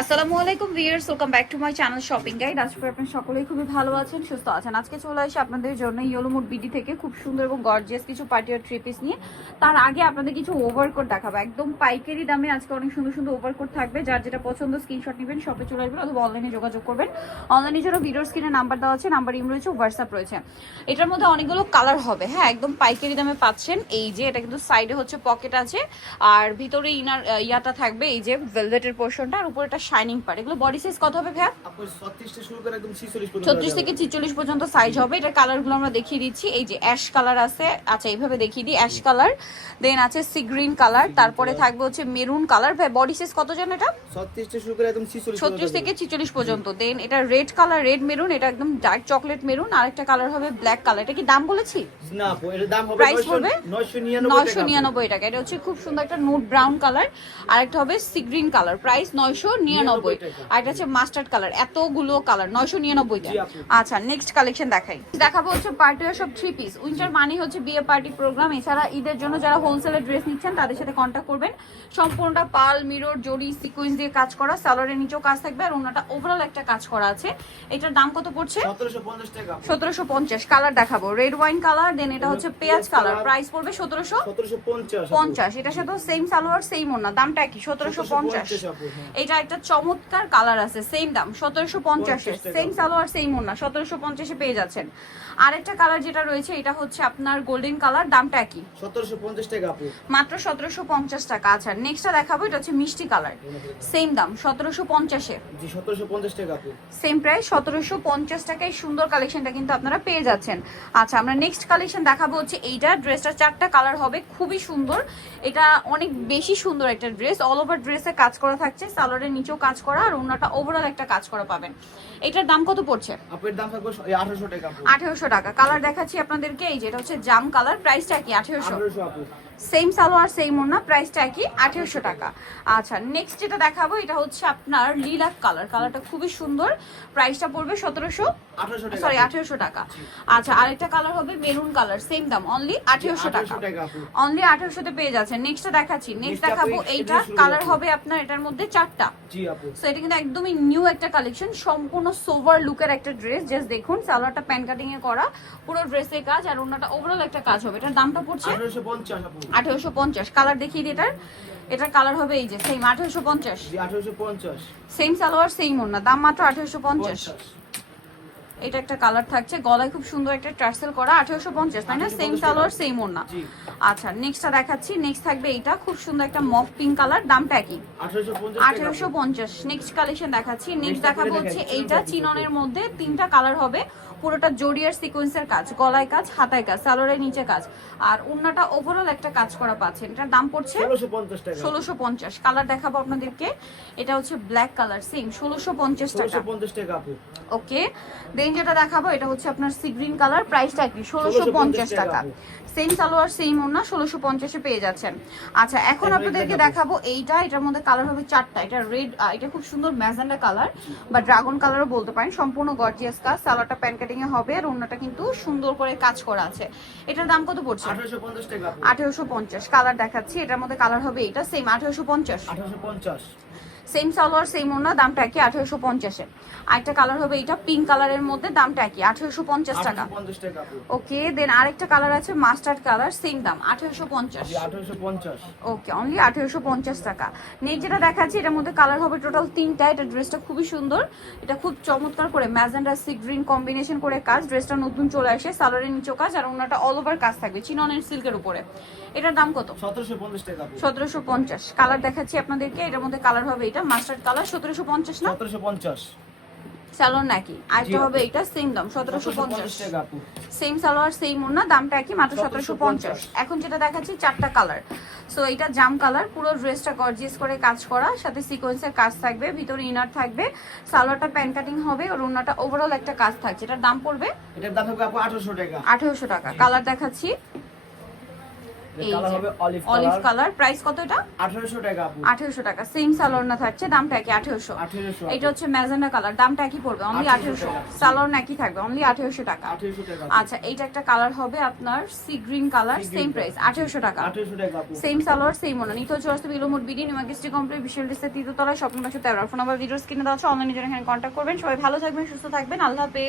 আসসালামু আলাইকুম viewers, welcome back to my channel shopping guide. আজকে আপনারা সকলেই খুবই ভালো আছেন, সুস্থ আছেন। আজকে চলে আসি আপনাদের জন্য ইয়েলো মুড বিডি থেকে খুব সুন্দর এবং গর্জিয়াস কিছু পার্টি আর থ্রি পিস নিয়ে। তার আগে আপনাদের কিছু ওভারকোট দেখাবো একদম পাইকারি দামে। আজকে অনেক সুন্দর সুন্দর ওভারকোট থাকবে, যার যেটা পছন্দ স্ক্রিনশট নেবেন, শপে চলে আসবেন অথবা অনলাইনে যোগাযোগ করবেন। অনলাইনে জন্য ভিডিওর স্ক্রিনে নাম্বার দেওয়া আছে, নাম্বার ইম রয়েছে, হোয়াটসঅ্যাপ রয়েছে। এটার মধ্যে অনেকগুলো কালার হবে, হ্যাঁ একদম পাইকারি দামে পাচ্ছেন। এই যে এটা কিন্তু সাইডে হচ্ছে পকেট আছে, আর ভিতরে ইনার ইয়াটা থাকবে, এই যে ভেলভেটের পোর্শনটা, আর উপরে একটা শাইনিং পার্ট। এগুলো বডি সাইজ কত হবে ভাইয়া? 36 থেকে 46 পর্যন্ত সাইজ হবে। এটার কালারগুলো আমরা দেখিয়ে দিচ্ছি। এই যে অ্যাশ কালার আছে, আচ্ছা এইভাবে দেখিয়ে দিই, অ্যাশ কালার, দেন আছে সি গ্রিন কালার, তারপরে থাকবে হচ্ছে মেরুন কালার। ভাই বডি সাইজ কত জানো এটা? 36 থেকে 46 পর্যন্ত। দেন এটা রেড কালার, রেড মেরুন, এটা একদম ডার্ক চকলেট মেরুন। আরেকটা কালার হবে ব্ল্যাক কালার। এটা কি দাম বলেছি? না আপু, এর দাম হবে প্রাইস হবে 999 টাকা। এটা হচ্ছে খুব সুন্দর একটা নোট ব্রাউন কালার, আরেকটা হবে সি গ্রিন কালার, প্রাইস 999। আর এটা হচ্ছে মাস্টার্ড কালার। এতগুলো কালার 999 টাকা। আচ্ছা নেক্সট কালেকশন দেখাবো হচ্ছে পার্টি ওয়্যার সব থ্রি পিস। উইন্টার মানে হচ্ছে বিয়ে পার্টি প্রোগ্রাম, এছাড়া ঈদের জন্য যারা হোলসেলের ড্রেস নিচ্ছেন তাদের সাথে কন্ট্যাক্ট করবেন। সম্পূর্ণটা পাল মিরর জড়ি সিকোয়েন্স দিয়ে কাজ করা, সালোয়ারের নিচেও কাজ থাকবে, আর ওনাটা ওভারঅল একটা কাজ করা আছে। এটার দাম কত পড়ছে? 1750 টাকা। 1750। কালার দেখাবো রেড ওয়াইন কালার, দেন এটা হচ্ছে পেঁয়াজ কালার, প্রাইস পড়বে 1750। এটার সাথে সেম সালোয়ার সেম ওড়না, দামটা কি? 1750। এটা একটা চমৎকার কালার আছে, সেম দাম 1750 এর, সেম সালোয়ার সেম ওড়না, 1750 এ পেয়ে যাচ্ছেন। আরেকটা কালার যেটা রয়েছে এটা হচ্ছে আপনার গোল্ডেন কালার, দামটা কি? 1750 টাকা আপু, মাত্র 1750 টাকা। আচ্ছা নেক্সটটা দেখাবো, এটা হচ্ছে মিষ্টি কালার, সেম দাম 1750 এ। জি 1750 টাকা আপু, সেম প্রাইস 1750 টাকায় সুন্দর কালেকশনটা কিন্তু আপনারা পেয়ে যাচ্ছেন। আচ্ছা আমরা নেক্সট কালেকশন দেখাবো হচ্ছে এইটা। ড্রেসটা 4টা কালার হবে, খুবই সুন্দর। এটা অনেক বেশি সুন্দর একটা ড্রেস, অল ওভার ড্রেসে কাজ করা থাকছে, সালোয়ারের নিচেও কাজ করা, আর ওন্নাটা ওভারঅল একটা কাজ করা পাবেন। এটার দাম কত পড়ছে? আপুর দাম থাকবে 1800 টাকা আপু। 1800 টাকা। কালার দেখাচ্ছি আপনাদেরকে, এই যে এটা হচ্ছে জাম কালার, প্রাইসটা কি? 1800 আপু, সেম সালোয়ার সেম ওড়না, প্রাইসটা কি? 1800 টাকা। আচ্ছা নেক্সট যেটা দেখাবো এটা হচ্ছে আপনার লিলাক কালার, কালারটা খুবই সুন্দর, প্রাইসটা পড়বে 1800 টাকা। আচ্ছা আরেকটা কালার হবে মেরুন কালার, সেম দাম অনলি 1800 টাকা। অনলি 1800 তে পেয়ে যাচ্ছেন। নেক্সটটা দেখাচ্ছি, নেক্সট দেখাবো এইটা। কালার হবে আপনার এটার মধ্যে 4টা। জি আপু, সো এটা কিন্তু একদমই নিউ একটা কালেকশন, সম্পূর্ণ সোভার লুকের একটা ড্রেস। জাস্ট দেখুন সালোয়ারটা প্যান কাটিং এ করা, পুরো ড্রেসের কাজ, আর ওন্নাটা ওভারঅল একটা কাজ হবে। এটার দামটা পড়ছে 1850 আপু। 1850। কালার দেখিয়ে দিই এটার কালার হবে এই যে সেম 1850। জি 1850, সেম সালোয়ার সেম ওড়না, দাম মাত্র 1850। এটা একটা কালার থাকছে, গলায় খুব সুন্দর একটা টার্সেল করা, 1850 তাই না? সেম সালোয়ার সেম ওড়না। আচ্ছা নেক্সটটা দেখাচ্ছি, নেক্সট থাকবে এইটা, খুব সুন্দর একটা মফ পিঙ্ক কালার, দামটা কি? 1850। নেক্সট কালেকশন দেখাচ্ছি, নেক্সট দেখাবো হচ্ছে এইটা চিননের মধ্যে 3টা কালার হবে, পুরোটা জড়িয়ার সিকোয়েন্সের কাজ, গলায় কাজ, হাতায় কাজ, সালোয়ারের নিচে কাজ, আর ওন্নাটা ওভারঅল একটা কাজ করা পাচ্ছেন। এটার দাম পড়ছে 1650 টাকা। 1650। কালার দেখাবো আপনাদেরকে, এটা হচ্ছে ব্ল্যাক কালার, সেম 1650 টাকা। 1650 টাকা আপু। ওকে দেন যেটা দেখাবো এটা হচ্ছে আপনার সি গ্রিন কালার, প্রাইসটা কি? 1650 টাকা। সেম সালোয়ার সেম ওড়না, 1650 এ পেয়ে যাচ্ছেন। আচ্ছা এখন আপনাদেরকে দেখাবো এইটা, এটার মধ্যে কালার হবে 4টা। এটা রেড, এটা খুব সুন্দর ম্যাজেন্ডা কালার বা ড্রাগন কালারও বলতে পারেন, সম্পূর্ণ গর্জিয়াস কাজ, সালোয়ারটা প্যান কাটিং এ হবে, আর ওড়নাটা কিন্তু সুন্দর করে কাজ করা আছে। এটার দাম কত পড়ছে? 1850 টাকা আপু। 1850। কালার দেখাচ্ছি, এটার মধ্যে কালার হবে এটা, সেম 1850। 1850, সেম সালোয়ার সেম ওড়না, দামটা কি? 1850 এ। আরেকটা কালার হবে এটা পিঙ্ক কালারের মধ্যে, দামটা কি? 1850 টাকা। 1850 টাকা আপু। ওকে দেন আরেকটা কালার আছে মাস্টার্ড কালার, সেম দাম 1850। জি 1850, ওকে অনলি 1850 টাকা। নেক্সট যেটা দেখাচ্ছি এটার মধ্যে কালার হবে টোটাল 3টা। এটা ড্রেসটা খুবই সুন্দর, এটা খুব চমৎকার করে ম্যাজেন্ডা সি গ্রিন কম্বিনেশন করে কাজ, ড্রেসটা নতুন চলে আসে, সালোয়ারের নিচেও কাজ, আর ওনাটা অল ওভার কাজ থাকবে চিননের সিল্কের উপরে। এটার দাম কত? 1750 টাকা আপু। 1750। কালার দেখাচ্ছি আপনাদেরকে, এটার মধ্যে কালার হবে এটা মাস্টার্ড কালার, 1750 না? 1750, সালোয়ার নাকি আরেকটা হবে এটা, সেম দাম 1750 টাকা আপু। সেম সালোয়ার সেম ওড়না, দামটা কি? মাত্র 1750। এখন যেটা দেখাচ্ছি 4টা কালার। সো এটা জাম কালার, পুরো ড্রেসটা গর্জিয়াস করে কাজ করা, সাথে সিকোয়েন্সের কাজ থাকবে, ভিতরে ইনার থাকবে, সালোয়ারটা প্যান কাটিং হবে, আর ওড়নাটা ওভারঅল একটা কাজ থাকছে। এটার দাম পড়বে এটার দাম হবে আপু 1800 টাকা। 1800 টাকা। কালার দেখাচ্ছি, এই কালার যে হবে olive olive colour colour, price কত এটা? 1800 টাকা আপু। 1800 টাকা। সেম সালোয়ার না থাকছে, দামটা কি 1800? 1800 এটা হচ্ছে ম্যাজেন্ডা কালার, দামটা কি পড়বে? অনলি 1800। সালোয়ার নাকি থাকবে অনলি 1800 টাকা। 1800 টাকা। আচ্ছা, এইটা একটা কালার হবে আপনার sea green colour, same price 1800 টাকা। 1800 টাকা আপু। সেম সালোয়ার সেম ওনা। নিতে হচ্ছে আসতে ইলোমোড বিডি নিমাগিস্ট্রি কমপ্লিট বিশাল ডিসের তৃতীয়তলায়, স্বপ্ন 13। ফোন নাম্বার ভিডিও স্ক্রিনে দেওয়া আছে, অনলাইনে জন্য এখানে কন্ট্যাক্ট করবেন। সবাই ভালো থাকবেন, সুস্থ থাকবেন, আল্লাহ হাফেজ।